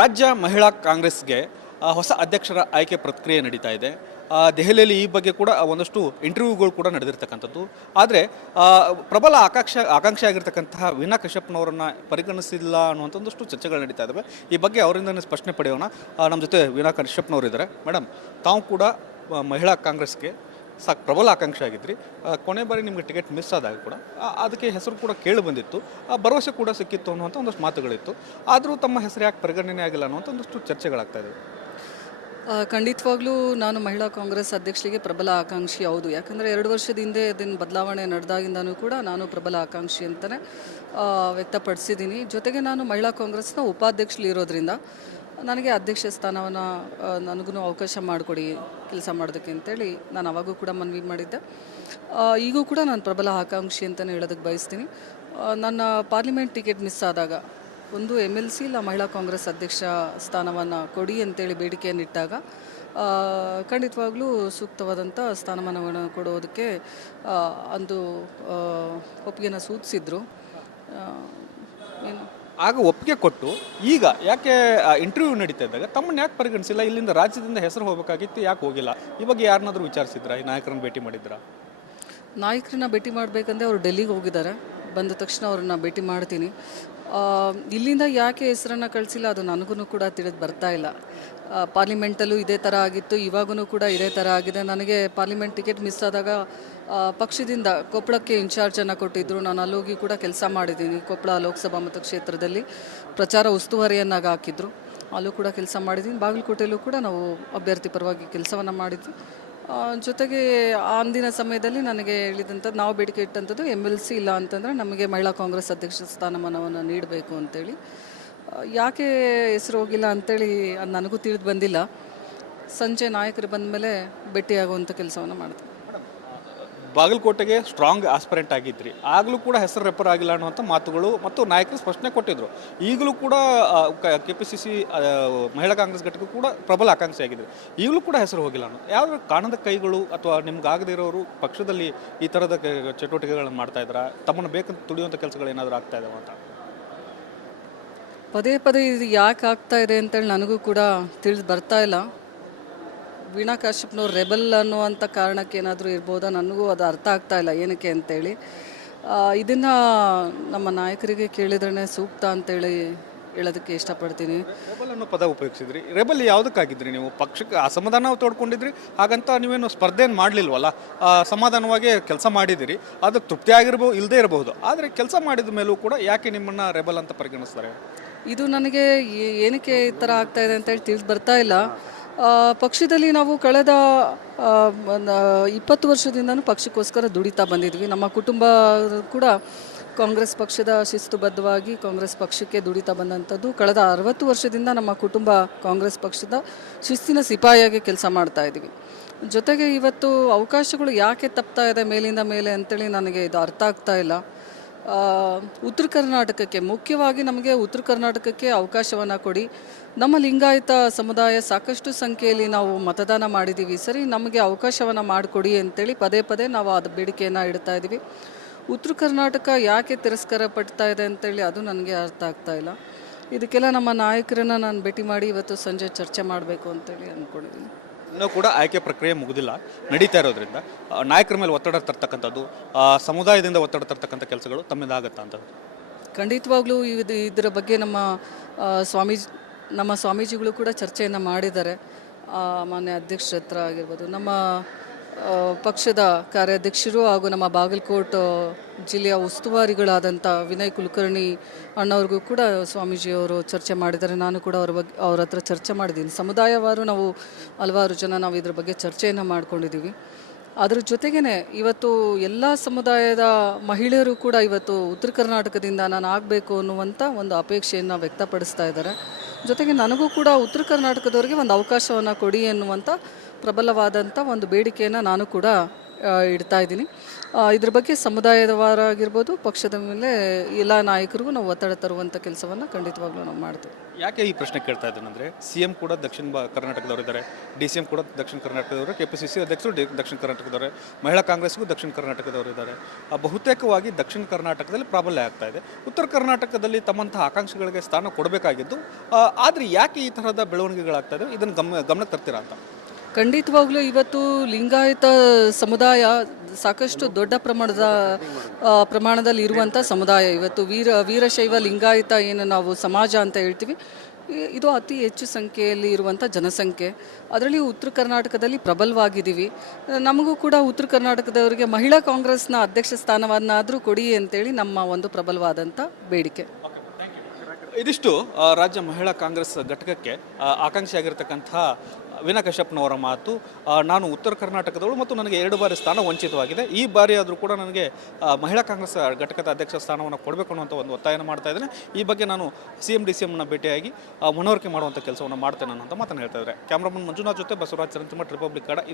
ರಾಜ್ಯ ಮಹಿಳಾ ಕಾಂಗ್ರೆಸ್ಗೆ ಹೊಸ ಅಧ್ಯಕ್ಷರ ಆಯ್ಕೆ ಪ್ರಕ್ರಿಯೆ ನಡೀತಾ ಇದೆ. ದೆಹಲಿಯಲ್ಲಿ ಈ ಬಗ್ಗೆ ಕೂಡ ಒಂದಷ್ಟು ಇಂಟರ್ವ್ಯೂಗಳು ಕೂಡ ನಡೆದಿರ್ತಕ್ಕಂಥದ್ದು. ಆದರೆ ಪ್ರಬಲ ಆಕಾಂಕ್ಷೆ ಆಗಿರ್ತಕ್ಕಂತಹ ವೀಣಾ ಕಶ್ಯಪ್ನವರನ್ನು ಪರಿಗಣಿಸಿಲ್ಲ ಅನ್ನುವಂಥ ಒಂದಷ್ಟು ಚರ್ಚೆಗಳು ನಡೀತಾ ಇದ್ದಾವೆ. ಈ ಬಗ್ಗೆ ಅವರಿಂದನೇ ಸ್ಪಷ್ಟನೆ ಪಡೆಯೋಣ. ನಮ್ಮ ಜೊತೆ ವೀಣಾ ಕಶ್ಯಪ್ನವರು ಇದ್ದಾರೆ. ಮೇಡಮ್, ತಾವು ಕೂಡ ಮಹಿಳಾ ಕಾಂಗ್ರೆಸ್ಗೆ ಪ್ರಬಲ ಆಕಾಂಕ್ಷೆ ಆಗಿದ್ರಿ. ಕೊನೆ ಬಾರಿ ನಿಮಗೆ ಟಿಕೆಟ್ ಮಿಸ್ ಆದಾಗ ಕೂಡ ಅದಕ್ಕೆ ಹೆಸರು ಕೂಡ ಕೇಳಿ ಬಂದಿತ್ತು, ಭರವಸೆ ಕೂಡ ಸಿಕ್ಕಿತ್ತು ಅನ್ನುವಂಥ ಒಂದಷ್ಟು ಮಾತುಗಳಿತ್ತು. ಆದರೂ ತಮ್ಮ ಹೆಸರು ಯಾಕೆ ಪರಿಗಣನೆ ಆಗಿಲ್ಲ ಅನ್ನುವಂಥ ಒಂದಷ್ಟು ಚರ್ಚೆಗಳಾಗ್ತಾ ಇದೆ. ಖಂಡಿತವಾಗ್ಲೂ ನಾನು ಮಹಿಳಾ ಕಾಂಗ್ರೆಸ್ ಅಧ್ಯಕ್ಷರಿಗೆ ಪ್ರಬಲ ಆಕಾಂಕ್ಷಿ ಹೌದು. ಯಾಕಂದರೆ 2 ವರ್ಷದ ಹಿಂದೆ ಅದನ್ನು ಬದಲಾವಣೆ ನಡೆದಾಗಿಂದನೂ ಕೂಡ ನಾನು ಪ್ರಬಲ ಆಕಾಂಕ್ಷಿ ಅಂತಲೇ ವ್ಯಕ್ತಪಡಿಸಿದ್ದೀನಿ. ಜೊತೆಗೆ ನಾನು ಮಹಿಳಾ ಕಾಂಗ್ರೆಸ್ನ ಉಪಾಧ್ಯಕ್ಷಲಿರೋದ್ರಿಂದ ನನಗೆ ಅಧ್ಯಕ್ಷ ಸ್ಥಾನವನ್ನು ನನಗೂ ಅವಕಾಶ ಮಾಡಿಕೊಡಿ ಕೆಲಸ ಮಾಡೋದಕ್ಕೆ ಅಂತೇಳಿ ನಾನು ಅವಾಗೂ ಕೂಡ ಮನವಿ ಮಾಡಿದ್ದೆ. ಈಗೂ ಕೂಡ ನಾನು ಪ್ರಬಲ ಆಕಾಂಕ್ಷಿ ಅಂತಲೇ ಹೇಳೋದಕ್ಕೆ ಬಯಸ್ತೀನಿ. ನನ್ನ ಪಾರ್ಲಿಮೆಂಟ್ ಟಿಕೆಟ್ ಮಿಸ್ ಆದಾಗ ಒಂದು MLC ಇಲ್ಲ ಮಹಿಳಾ ಕಾಂಗ್ರೆಸ್ ಅಧ್ಯಕ್ಷ ಸ್ಥಾನವನ್ನು ಕೊಡಿ ಅಂತೇಳಿ ಬೇಡಿಕೆಯನ್ನಿಟ್ಟಾಗ ಖಂಡಿತವಾಗ್ಲೂ ಸೂಕ್ತವಾದಂಥ ಸ್ಥಾನಮಾನವನ್ನು ಕೊಡೋದಕ್ಕೆ ಒಂದು ಒಪ್ಪಿಗೆನ ಸೂಚಿಸಿದ್ರು. ಏನು ಆಗ ಒಪ್ಪಿಗೆ ಕೊಟ್ಟು ಈಗ ಯಾಕೆ ಇಂಟರ್ವ್ಯೂ ನಡೀತಾ ಇದ್ದಾಗ ತಮ್ಮನ್ನು ಯಾಕೆ ಪರಿಗಣಿಸಿಲ್ಲ? ಇಲ್ಲಿಂದ ರಾಜ್ಯದಿಂದ ಹೆಸರು ಹೋಗಬೇಕಾಗಿತ್ತು, ಯಾಕೆ ಹೋಗಿಲ್ಲ? ಈ ಬಗ್ಗೆ ಯಾರನ್ನಾದರೂ ವಿಚಾರಿಸಿದ್ರಾ? ಈ ನಾಯಕರನ್ನು ಭೇಟಿ ಮಾಡಿದ್ರಾ? ನಾಯಕರನ್ನ ಭೇಟಿ ಮಾಡಬೇಕಂದ್ರೆ ಅವರು ಡೆಲ್ಲಿಗೆ ಹೋಗಿದ್ದಾರೆ. ಬಂದ ತಕ್ಷಣ ಅವ್ರನ್ನ ಭೇಟಿ ಮಾಡ್ತೀನಿ. ಇಲ್ಲಿಂದ ಯಾಕೆ ಹೆಸರನ್ನು ಕಳಿಸಿಲ್ಲ ಅದು ನನಗೂ ಕೂಡ ತಿಳಿದು ಬರ್ತಾ ಇಲ್ಲ. ಪಾರ್ಲಿಮೆಂಟಲ್ಲೂ ಇದೇ ಥರ ಆಗಿತ್ತು, ಇವಾಗೂ ಕೂಡ ಇದೇ ಥರ ಆಗಿದೆ. ನನಗೆ ಪಾರ್ಲಿಮೆಂಟ್ ಟಿಕೆಟ್ ಮಿಸ್ ಆದಾಗ ಪಕ್ಷದಿಂದ ಕೊಪ್ಪಳಕ್ಕೆ ಇನ್ಚಾರ್ಜನ್ನು ಕೊಟ್ಟಿದ್ದರು. ನಾನು ಅಲ್ಲೋಗಿ ಕೂಡ ಕೆಲಸ ಮಾಡಿದ್ದೀನಿ. ಕೊಪ್ಪಳ ಲೋಕಸಭಾ ಮತಕ್ಷೇತ್ರದಲ್ಲಿ ಪ್ರಚಾರ ಉಸ್ತುವಾರಿಯನ್ನಾಗಿ ಹಾಕಿದ್ರು, ಅಲ್ಲೂ ಕೂಡ ಕೆಲಸ ಮಾಡಿದ್ದೀನಿ. ಬಾಗಲಕೋಟೆಯಲ್ಲೂ ಕೂಡ ನಾವು ಅಭ್ಯರ್ಥಿ ಪರವಾಗಿ ಕೆಲಸವನ್ನು ಮಾಡಿದ್ವಿ. ಜೊತೆಗೆ ಅಂದಿನ ಸಮಯದಲ್ಲಿ ನನಗೆ ಹೇಳಿದಂಥದ್ದು, ನಾವು ಬೇಡಿಕೆ ಇಟ್ಟಂಥದ್ದು MLC ಇಲ್ಲ ಅಂತಂದರೆ ನಮಗೆ ಮಹಿಳಾ ಕಾಂಗ್ರೆಸ್ ಅಧ್ಯಕ್ಷ ಸ್ಥಾನಮಾನವನ್ನು ನೀಡಬೇಕು ಅಂತೇಳಿ. ಯಾಕೆ ಹೆಸರು ಹೋಗಿಲ್ಲ ಅಂತೇಳಿ ಅದು ನನಗೂ ತಿಳಿದು ಬಂದಿಲ್ಲ. ಸಂಜೆ ನಾಯಕರು ಬಂದ ಮೇಲೆ ಭೇಟಿಯಾಗುವಂಥ ಕೆಲಸವನ್ನು ಮಾಡಿದೆ. ಬಾಗಲಕೋಟೆಗೆ ಸ್ಟ್ರಾಂಗ್ ಆಸ್ಪರೆಂಟ್ ಆಗಿದ್ರಿ, ಆಗಲೂ ಕೂಡ ಹೆಸರು ರೆಫರ್ ಆಗಿಲ್ಲ ಅನ್ನುವಂಥ ಮಾತುಗಳು ಮತ್ತು ನಾಯಕರು ಸ್ಪಷ್ಟನೆ ಕೊಟ್ಟಿದ್ರು. ಈಗಲೂ ಕೂಡ KPCC ಮಹಿಳಾ ಕಾಂಗ್ರೆಸ್ ಘಟಕ ಕೂಡ ಪ್ರಬಲ ಆಕಾಂಕ್ಷೆ ಆಗಿದ್ರು, ಈಗಲೂ ಕೂಡ ಹೆಸರು ಹೋಗಿಲ್ಲ ಅನ್ನೋ ಯಾವ ಕಾಣದ ಕೈಗಳು ಅಥವಾ ನಿಮ್ಗಾಗದೇ ಇರೋರು ಪಕ್ಷದಲ್ಲಿ ಈ ಥರದ ಚಟುವಟಿಕೆಗಳನ್ನು ಮಾಡ್ತಾ ಇದ್ದಾರೆ, ತಮ್ಮನ್ನು ಬೇಕಂತ ತುಳಿಯುವಂಥ ಕೆಲಸಗಳು ಏನಾದರೂ ಆಗ್ತಾ ಇದಾವೆ ಅಂತ? ಪದೇ ಪದೇ ಇದು ಯಾಕೆ ಆಗ್ತಾ ಇದೆ ಅಂತೇಳಿ ನನಗೂ ಕೂಡ ತಿಳಿದು ಬರ್ತಾ ಇಲ್ಲ. ವೀಣಾ ಕಶ್ಯಪ್ನವ್ರು ರೆಬಲ್ ಅನ್ನುವಂಥ ಕಾರಣಕ್ಕೆ ಏನಾದರೂ ಇರ್ಬೋದಾ? ನನಗೂ ಅದು ಅರ್ಥ ಆಗ್ತಾ ಇಲ್ಲ ಏನಕ್ಕೆ ಅಂತೇಳಿ. ಇದನ್ನು ನಮ್ಮ ನಾಯಕರಿಗೆ ಕೇಳಿದ್ರೇ ಸೂಕ್ತ ಅಂತೇಳಿ ಹೇಳೋದಕ್ಕೆ ಇಷ್ಟಪಡ್ತೀನಿ. ರೆಬಲ್ ಅನ್ನೋ ಪದ ಉಪಯೋಗಿಸಿದ್ರಿ, ರೆಬಲ್ ಯಾವುದಕ್ಕಾಗಿದ್ರಿ? ನೀವು ಪಕ್ಷಕ್ಕೆ ಅಸಮಾಧಾನ ತೋಡ್ಕೊಂಡಿದ್ರಿ, ಹಾಗಂತ ನೀವೇನು ಸ್ಪರ್ಧೆಯನ್ನು ಮಾಡಲಿಲ್ವಲ್ಲ, ಸಮಾಧಾನವಾಗಿ ಕೆಲಸ ಮಾಡಿದಿರಿ. ಅದು ತೃಪ್ತಿ ಆಗಿರ್ಬೋದು, ಇಲ್ಲದೇ ಇರಬಹುದು, ಆದರೆ ಕೆಲಸ ಮಾಡಿದ ಮೇಲೂ ಕೂಡ ಯಾಕೆ ನಿಮ್ಮನ್ನು ರೆಬಲ್ ಅಂತ ಪರಿಗಣಿಸ್ತಾರೆ? ಇದು ನನಗೆ ಏನಕ್ಕೆ ಈ ಥರ ಆಗ್ತಾಯಿದೆ ಅಂತೇಳಿ ತಿಳಿದು ಬರ್ತಾ ಇಲ್ಲ. ಪಕ್ಷದಲ್ಲಿ ನಾವು ಕಳೆದ 20 ವರ್ಷದಿಂದನೂ ಪಕ್ಷಕ್ಕೋಸ್ಕರ ದುಡಿತಾ ಬಂದಿದ್ವಿ. ನಮ್ಮ ಕುಟುಂಬ ಕೂಡ ಕಾಂಗ್ರೆಸ್ ಪಕ್ಷದ ಶಿಸ್ತುಬದ್ಧವಾಗಿ ಕಾಂಗ್ರೆಸ್ ಪಕ್ಷಕ್ಕೆ ದುಡಿತಾ ಬಂದಂಥದ್ದು. ಕಳೆದ 60 ವರ್ಷದಿಂದ ನಮ್ಮ ಕುಟುಂಬ ಕಾಂಗ್ರೆಸ್ ಪಕ್ಷದ ಶಿಸ್ತಿನ ಸಿಪಾಯಿಯಾಗಿ ಕೆಲಸ ಮಾಡ್ತಾ ಇದ್ವಿ. ಜೊತೆಗೆ ಇವತ್ತು ಅವಕಾಶಗಳು ಯಾಕೆ ತಪ್ತಾ ಇದೆ ಮೇಲಿಂದ ಮೇಲೆ ಅಂತೇಳಿ ನನಗೆ ಇದು ಅರ್ಥ ಆಗ್ತಾ ಇಲ್ಲ. ಉತ್ತರ ಕರ್ನಾಟಕಕ್ಕೆ, ಮುಖ್ಯವಾಗಿ ನಮಗೆ ಉತ್ತರ ಕರ್ನಾಟಕಕ್ಕೆ ಅವಕಾಶವನ್ನು ಕೊಡಿ. ನಮ್ಮ ಲಿಂಗಾಯತ ಸಮುದಾಯ ಸಾಕಷ್ಟು ಸಂಖ್ಯೆಯಲ್ಲಿ ನಾವು ಮತದಾನ ಮಾಡಿದ್ದೀವಿ, ಸರಿ ನಮಗೆ ಅವಕಾಶವನ್ನು ಮಾಡಿಕೊಡಿ ಅಂತೇಳಿ ಪದೇ ಪದೇ ನಾವು ಅದು ಬೇಡಿಕೆಯನ್ನು ಇಡ್ತಾ ಇದ್ದೀವಿ. ಉತ್ತರ ಕರ್ನಾಟಕ ಯಾಕೆ ತಿರಸ್ಕಾರ ಪಡ್ತಾ ಇದೆ ಅಂತೇಳಿ ಅದು ನನಗೆ ಅರ್ಥ ಆಗ್ತಾ ಇಲ್ಲ. ಇದಕ್ಕೆಲ್ಲ ನಮ್ಮ ನಾಯಕರನ್ನು ನಾನು ಭೇಟಿ ಮಾಡಿ ಇವತ್ತು ಸಂಜೆ ಚರ್ಚೆ ಮಾಡಬೇಕು ಅಂತೇಳಿ ಅಂದ್ಕೊಂಡಿದ್ದೀನಿ. ಇನ್ನೂ ಕೂಡ ಆಯ್ಕೆ ಪ್ರಕ್ರಿಯೆ ಮುಗಿದಿಲ್ಲ, ನಡೀತಾ ಇರೋದ್ರಿಂದ ನಾಯಕರ ಮೇಲೆ ಒತ್ತಡ ತರ್ತಕ್ಕಂಥದ್ದು, ಸಮುದಾಯದಿಂದ ಒತ್ತಡ ತರ್ತಕ್ಕಂಥ ಕೆಲಸಗಳು ತಮ್ಮಿಂದ ಆಗುತ್ತಾ ಅಂತ? ಖಂಡಿತವಾಗ್ಲೂ ಇದರ ಬಗ್ಗೆ ನಮ್ಮ ಸ್ವಾಮೀಜಿಗಳು ಕೂಡ ಚರ್ಚೆಯನ್ನು ಮಾಡಿದ್ದಾರೆ. ಮಾನ್ಯ ಅಧ್ಯಕ್ಷರ ಹತ್ರ ಆಗಿರ್ಬೋದು, ನಮ್ಮ ಪಕ್ಷದ ಕಾರ್ಯಾಧ್ಯಕ್ಷರು ಹಾಗೂ ನಮ್ಮ ಬಾಗಲಕೋಟೆ ಜಿಲ್ಲೆಯ ಉಸ್ತುವಾರಿಗಳಾದಂಥ ವಿನಯ್ ಕುಲಕರ್ಣಿ ಅಣ್ಣವ್ರಿಗೂ ಕೂಡ ಸ್ವಾಮೀಜಿಯವರು ಚರ್ಚೆ ಮಾಡಿದ್ದಾರೆ. ನಾನು ಕೂಡ ಅವ್ರ ಹತ್ರ ಚರ್ಚೆ ಮಾಡಿದ್ದೀನಿ. ಸಮುದಾಯವಾರು ನಾವು ಹಲವಾರು ಜನ ನಾವು ಇದ್ರ ಬಗ್ಗೆ ಚರ್ಚೆಯನ್ನು ಮಾಡ್ಕೊಂಡಿದ್ದೀವಿ. ಅದ್ರ ಜೊತೆಗೇ ಇವತ್ತು ಎಲ್ಲ ಸಮುದಾಯದ ಮಹಿಳೆಯರು ಕೂಡ ಇವತ್ತು ಉತ್ತರ ಕರ್ನಾಟಕದಿಂದ ನಾನು ಆಗಬೇಕು ಅನ್ನುವಂಥ ಒಂದು ಅಪೇಕ್ಷೆಯನ್ನು ವ್ಯಕ್ತಪಡಿಸ್ತಾ ಇದ್ದಾರೆ. ಜೊತೆಗೆ ನನಗೂ ಕೂಡ ಉತ್ತರ ಕರ್ನಾಟಕದವರಿಗೆ ಒಂದು ಅವಕಾಶವನ್ನು ಕೊಡಿ ಎನ್ನುವಂಥ ಪ್ರಬಲವಾದಂಥ ಒಂದು ಬೇಡಿಕೆಯನ್ನು ನಾನು ಕೂಡ ಇಡ್ತಾ ಇದ್ದೀನಿ. ಇದ್ರ ಬಗ್ಗೆ ಸಮುದಾಯದವರಾಗಿರ್ಬೋದು, ಪಕ್ಷದ ಮೇಲೆ ಎಲ್ಲ ನಾಯಕರಿಗೂ ನಾವು ಒತ್ತಡ ತರುವಂಥ ಕೆಲಸವನ್ನು ಖಂಡಿತವಾಗ್ಲೂ ನಾವು ಮಾಡ್ತೀವಿ. ಯಾಕೆ ಈ ಪ್ರಶ್ನೆ ಕೇಳ್ತಾ ಇದ್ದೇನೆ ಅಂದರೆ CM ಕೂಡ ದಕ್ಷಿಣ ಕರ್ನಾಟಕದವರಿದ್ದಾರೆ, DCM ಕೂಡ ದಕ್ಷಿಣ ಕರ್ನಾಟಕದವರು, KPCC ಅಧ್ಯಕ್ಷರು ದಕ್ಷಿಣ ಕರ್ನಾಟಕದವರು, ಮಹಿಳಾ ಕಾಂಗ್ರೆಸ್ಗೂ ದಕ್ಷಿಣ ಕರ್ನಾಟಕದವರಿದ್ದಾರೆ. ಬಹುತೇಕವಾಗಿ ದಕ್ಷಿಣ ಕರ್ನಾಟಕದಲ್ಲಿ ಪ್ರಾಬಲ್ಯ ಆಗ್ತಾ ಇದೆ. ಉತ್ತರ ಕರ್ನಾಟಕದಲ್ಲಿ ತಮ್ಮಂತಹ ಆಕಾಂಕ್ಷಿಗಳಿಗೆ ಸ್ಥಾನ ಕೊಡಬೇಕಾಗಿದ್ದು, ಆದರೆ ಯಾಕೆ ಈ ಥರದ ಬೆಳವಣಿಗೆಗಳಾಗ್ತಾ ಇದೆ, ಇದನ್ನು ಗಮನಕ್ಕೆ ತರ್ತೀರಾ ಅಂತ? ಖಂಡಿತವಾಗ್ಲೂ ಇವತ್ತು ಲಿಂಗಾಯತ ಸಮುದಾಯ ಸಾಕಷ್ಟು ದೊಡ್ಡ ಪ್ರಮಾಣದಲ್ಲಿ ಇರುವಂಥ ಸಮುದಾಯ. ಇವತ್ತು ವೀರಶೈವ ಲಿಂಗಾಯತ ಏನು ನಾವು ಸಮಾಜ ಅಂತ ಹೇಳ್ತೀವಿ, ಇದು ಅತಿ ಹೆಚ್ಚು ಸಂಖ್ಯೆಯಲ್ಲಿ ಇರುವಂಥ ಜನಸಂಖ್ಯೆ. ಅದರಲ್ಲಿ ಉತ್ತರ ಕರ್ನಾಟಕದಲ್ಲಿ ಪ್ರಬಲವಾಗಿದ್ದೀವಿ. ನಮಗೂ ಕೂಡ ಉತ್ತರ ಕರ್ನಾಟಕದವರಿಗೆ ಮಹಿಳಾ ಕಾಂಗ್ರೆಸ್ನ ಅಧ್ಯಕ್ಷ ಸ್ಥಾನವನ್ನಾದರೂ ಕೊಡಿ ಅಂತೇಳಿ ನಮ್ಮ ಒಂದು ಪ್ರಬಲವಾದಂಥ ಬೇಡಿಕೆ. ಇದಿಷ್ಟು ರಾಜ್ಯ ಮಹಿಳಾ ಕಾಂಗ್ರೆಸ್ ಘಟಕಕ್ಕೆ ಆಕಾಂಕ್ಷಿಯಾಗಿರ್ತಕ್ಕಂಥ ವೀಣಾ ಕಶ್ಯಪ್ನವರ ಮಾತು. ನಾನು ಉತ್ತರ ಕರ್ನಾಟಕದವಳು ಮತ್ತು ನನಗೆ 2 ಬಾರಿ ಸ್ಥಾನ ವಂಚಿತವಾಗಿದೆ. ಈ ಬಾರಿ ಆದರೂ ಕೂಡ ನನಗೆ ಮಹಿಳಾ ಕಾಂಗ್ರೆಸ್ ಘಟಕದ ಅಧ್ಯಕ್ಷ ಸ್ಥಾನವನ್ನು ಕೊಡಬೇಕು ಅನ್ನುವಂಥ ಒಂದು ಒತ್ತಾಯನ ಮಾಡ್ತಾ ಇದ್ದೇನೆ. ಈ ಬಗ್ಗೆ ನಾನು CM DCMನ ಭೇಟಿಯಾಗಿ ಮನವರಿಕೆ ಮಾಡುವಂಥ ಕೆಲಸವನ್ನು ಮಾಡ್ತೇನೆ ಅನ್ನೋಂಥ ಮಾತನ್ನು ಹೇಳ್ತಾ ಇದ್ದಾರೆ. ಕ್ಯಾಮ್ರಾಮನ್ ಮಂಜುನಾಥ್ ಜೊತೆ ಬಸವರಾಜ್ ಚರಂತಿಮಠ್, ರಿಪಬ್ಲಿಕ್ ಕನ್ನಡ. ಇದು